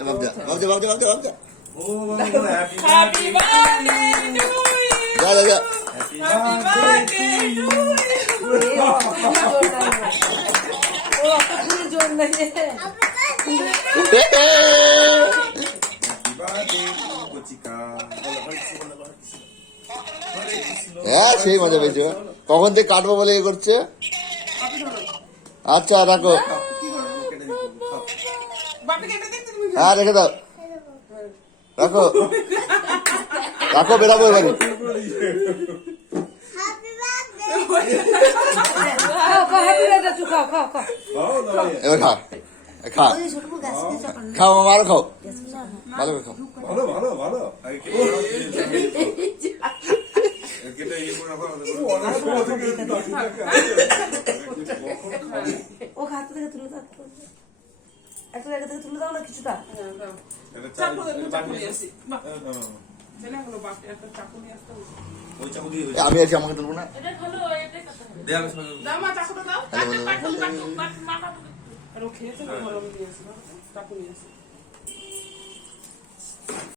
বাবজা ও বাবা happy birthday to you যা যা যা হ্যাপি বার্থডে টু ইউ ও অত ফুল জোর নাই কচিকা হ্যাঁ সেই মজা পেয়েছে কখন থেকে কাটবো বলে এ করছে আচ্ছা রাখো বাপি কেটে দিতে তুমি হ্যাঁ রেখে দাও রাখো রাখো বেরাবো এবারে হ্যাপি বার্থডে টু খাও খাও খাও এবার খা খা খাও মামা আরো খাও ভালো করে খাও ভালো ভালো ভালো কেটে ইয়ে করে রাখো ও হাত থেকে তুলে দাও একটা জায়গা থেকে তুলে দাও না কিছুটা চাকু নিয়ে আসি জানা হলো বাপি একটা চাকু নিয়ে আসতে হবে ওই চাকু দিয়ে আমি আছি আমাকে তুলবো না এটা হলো এটাই কথা দে আমি দাও মা চাকুটা দাও হ্যালো, হ্যালো। মা আর ও খেয়েছে না ভালো দিয়ে আসি চাকু নিয়ে আসি